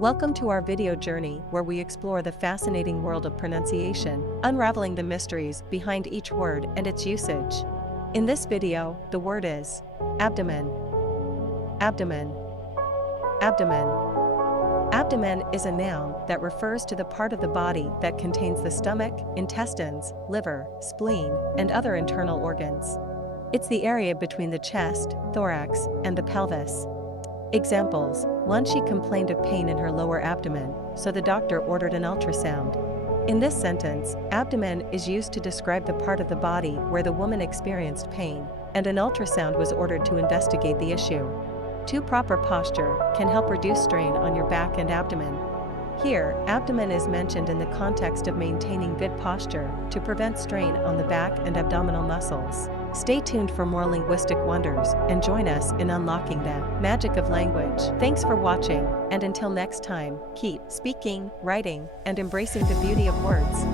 Welcome to our video journey where we explore the fascinating world of pronunciation, unraveling the mysteries behind each word and its usage. In this video, the word is abdomen. Abdomen. Abdomen. Abdomen is a noun that refers to the part of the body that contains the stomach, intestines, liver, spleen, and other internal organs. It's the area between the chest, thorax, and the pelvis. Examples: once she complained of pain in her lower abdomen, so the doctor ordered an ultrasound. In this sentence, abdomen is used to describe the part of the body where the woman experienced pain, and an ultrasound was ordered to investigate the issue. Proper posture can help reduce strain on your back and abdomen. Here, abdomen is mentioned in the context of maintaining good posture to prevent strain on the back and abdominal muscles. Stay tuned for more linguistic wonders and join us in unlocking the magic of language. Thanks for watching, and until next time, keep speaking, writing, and embracing the beauty of words.